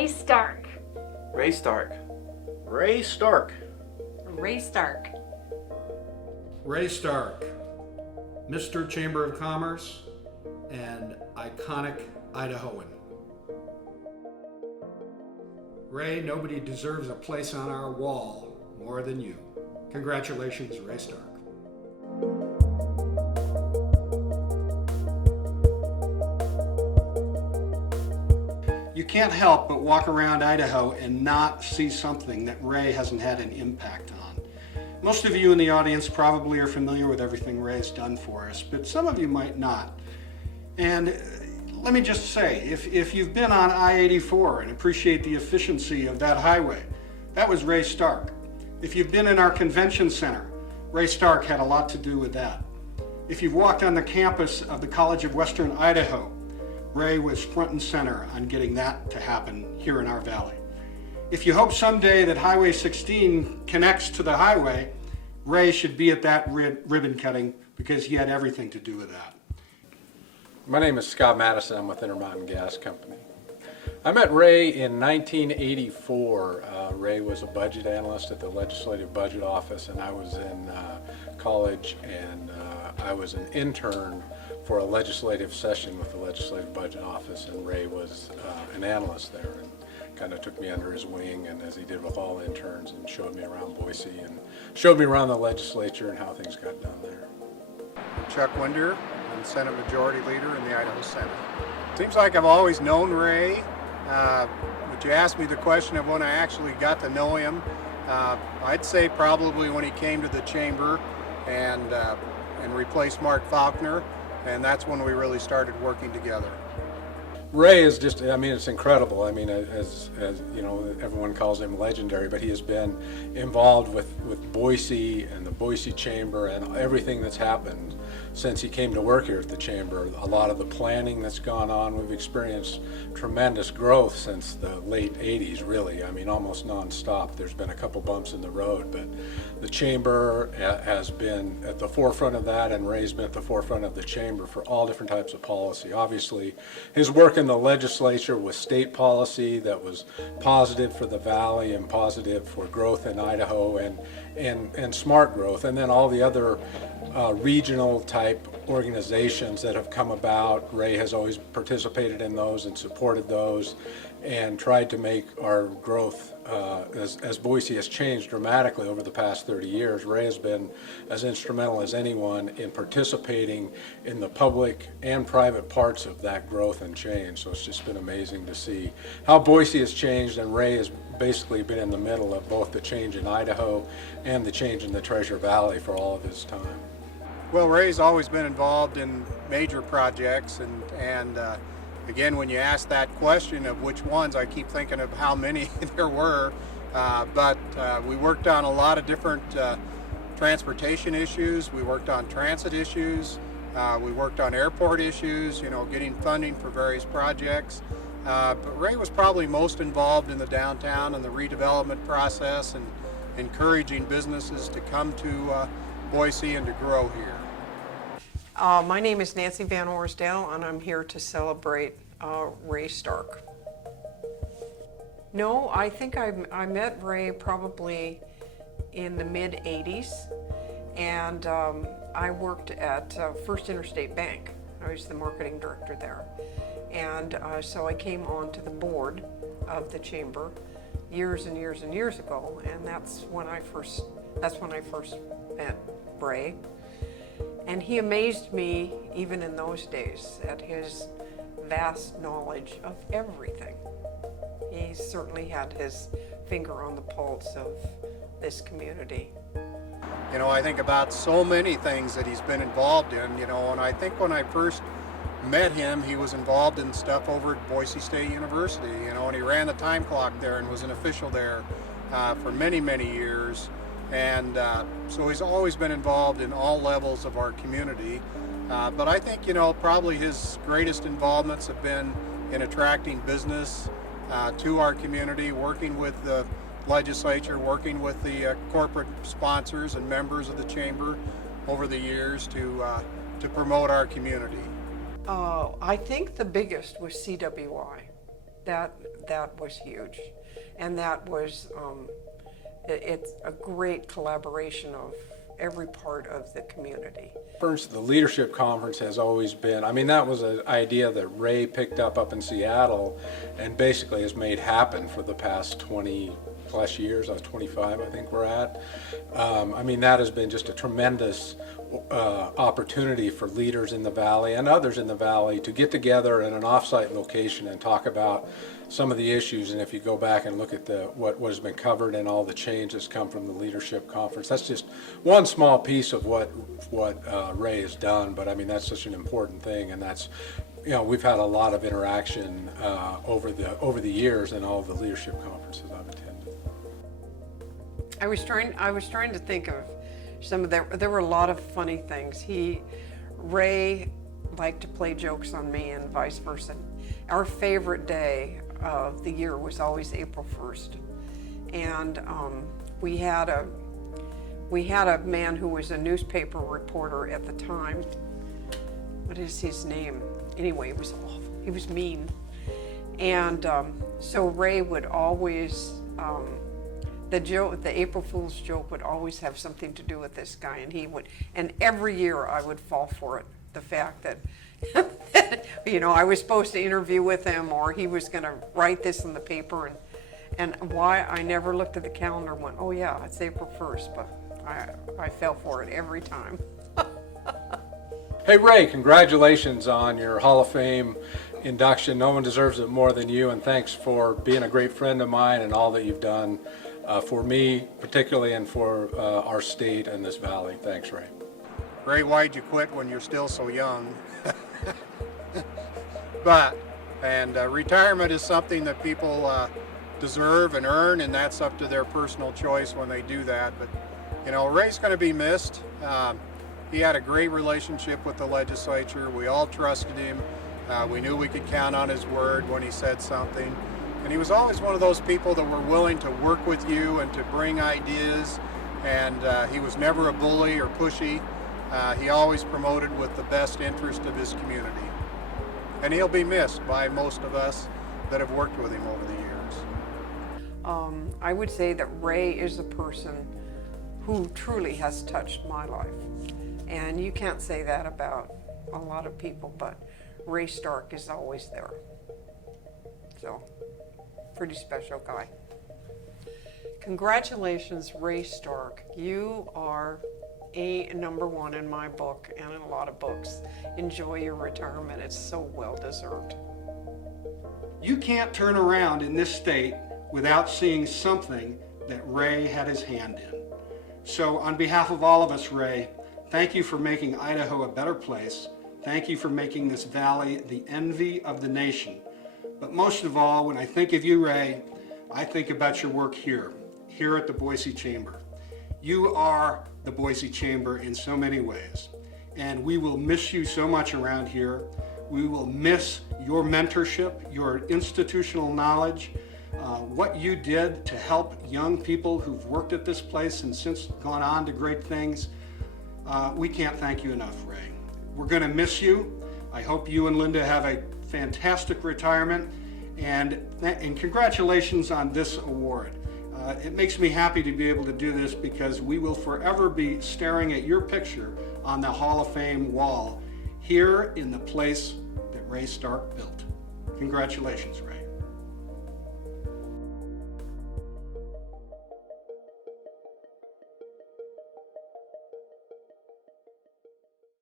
Ray Stark. Ray Stark. Ray Stark. Ray Stark. Ray Stark, Mr. Chamber of Commerce and iconic Idahoan. Ray, nobody deserves a place on our wall more than you. Congratulations, Ray Stark. You can't help but walk around Idaho and not see something that Ray hasn't had an impact on. Most of you in the audience probably are familiar with everything Ray's done for us, but some of you might not. And let me just say, if you've been on I-84 and appreciate the efficiency of that highway, that was Ray Stark. If you've been in our convention center, Ray Stark had a lot to do with that. If you've walked on the campus of the College of Western Idaho, Ray was front and center on getting that to happen here in our valley. If you hope someday that Highway 16 connects to the highway, Ray should be at that ribbon cutting because he had everything to do with that. My name is Scott Madison. I'm with Intermountain Gas Company. I met Ray in 1984. Ray was a budget analyst at the Legislative Budget Office, and I was in college, and I was an intern for a legislative session with the Legislative Budget Office, and Ray was an analyst there and kind of took me under his wing, and as he did with all interns, and showed me around Boise and showed me around the legislature and how things got done there. Chuck Winder, I'm Senate Majority Leader in the Idaho Senate. Seems like I've always known Ray, but you asked me the question of when I actually got to know him. I'd say probably when he came to the chamber and replaced Mark Faulkner, and that's when we really started working together. Ray is just, I mean, it's incredible. I mean, as you know, everyone calls him legendary, but he has been involved with Boise and the Boise Chamber and everything that's happened since he came to work here at the Chamber. A lot of the planning that's gone on, we've experienced tremendous growth since the late 80s, really. I mean, almost nonstop. There's been a couple bumps in the road, but the Chamber has been at the forefront of that, and Ray's been at the forefront of the Chamber for all different types of policy. Obviously, his work in the legislature was state policy that was positive for the valley and positive for growth in Idaho and smart growth, and then all the other regional type organizations that have come about. Ray has always participated in those and supported those and tried to make our growth, as Boise has changed dramatically over the past 30 years, Ray has been as instrumental as anyone in participating in the public and private parts of that growth and change. So it's just been amazing to see how Boise has changed, and Ray has basically been in the middle of both the change in Idaho and the change in the Treasure Valley for all of his time. Well, Ray's always been involved in major projects, and again, when you ask that question of which ones, I keep thinking of how many there were, but we worked on a lot of different transportation issues. We worked on transit issues. We worked on airport issues, you know, getting funding for various projects. But Ray was probably most involved in the downtown and the redevelopment process and encouraging businesses to come to Boise and to grow here. My name is Nancy Van Orsdale, and I'm here to celebrate Ray Stark. No, I think I met Ray probably in the mid-'80s, and I worked at First Interstate Bank. I was the marketing director there, and so I came onto the board of the chamber years and years and years ago, and that's when I first met Ray. And he amazed me even in those days at his vast knowledge of everything. He certainly had his finger on the pulse of this community. You know, I think about so many things that he's been involved in, you know, and I think when I first met him, he was involved in stuff over at Boise State University, you know, and he ran the time clock there and was an official there for many, many years. And so he's always been involved in all levels of our community. But I think, you know, probably his greatest involvements have been in attracting business to our community, working with the legislature, working with the corporate sponsors and members of the chamber over the years to promote our community. I think the biggest was CWI. That was huge, and that was it's a great collaboration of every part of the community. First, the leadership conference has always been, I mean, that was an idea that Ray picked up in Seattle and basically has made happen for the past 20 plus years. I was 25, I think we're at. I mean, that has been just a tremendous opportunity for leaders in the valley and others in the valley to get together in an off-site location and talk about some of the issues. And if you go back and look at what has been covered and all the change that's come from the leadership conference, that's just one small piece of what Ray has done. But I mean, that's such an important thing, and that's, you know, we've had a lot of interaction over the years in all of the leadership conferences I've attended. I was trying to think of some of there were a lot of funny things. Ray liked to play jokes on me and vice versa. Our favorite day of the year was always April 1st. And we had a man who was a newspaper reporter at the time. What is his name? Anyway, he was awful. He was mean. And so Ray would always, the April Fool's joke would always have something to do with this guy, and every year I would fall for it. The fact that, you know, I was supposed to interview with him, or he was going to write this in the paper, and why I never looked at the calendar and went, oh yeah, it's April 1st, but I fell for it every time. Hey Ray, congratulations on your Hall of Fame induction. No one deserves it more than you, and thanks for being a great friend of mine and all that you've done for me particularly, and for our state and this valley. Thanks, Ray. Ray, why'd you quit when you're still so young? But retirement is something that people deserve and earn, and that's up to their personal choice when they do that. But you know, Ray's going to be missed. He had a great relationship with the legislature. We all trusted him. We knew we could count on his word when he said something. And he was always one of those people that were willing to work with you and to bring ideas. And he was never a bully or pushy. He always promoted with the best interest of his community. And he'll be missed by most of us that have worked with him over the years. I would say that Ray is a person who truly has touched my life. And you can't say that about a lot of people, but Ray Stark is always there. So, pretty special guy. Congratulations, Ray Stark. You are a #1 in my book and in a lot of books. Enjoy your retirement. It's so well deserved. You can't turn around in this state without seeing something that Ray had his hand in. So on behalf of all of us, Ray, thank you for making Idaho a better place. Thank you for making this valley the envy of the nation. But most of all, when I think of you, Ray, I think about your work here at the Boise Chamber. You are the Boise Chamber in so many ways, and we will miss you so much around here. We will miss your mentorship, your institutional knowledge, what you did to help young people who've worked at this place and since gone on to great things. We can't thank you enough, Ray. We're going to miss you. I hope you and Linda have a fantastic retirement, and congratulations on this award. It makes me happy to be able to do this because we will forever be staring at your picture on the Hall of Fame wall here in the place that Ray Stark built. Congratulations, Ray.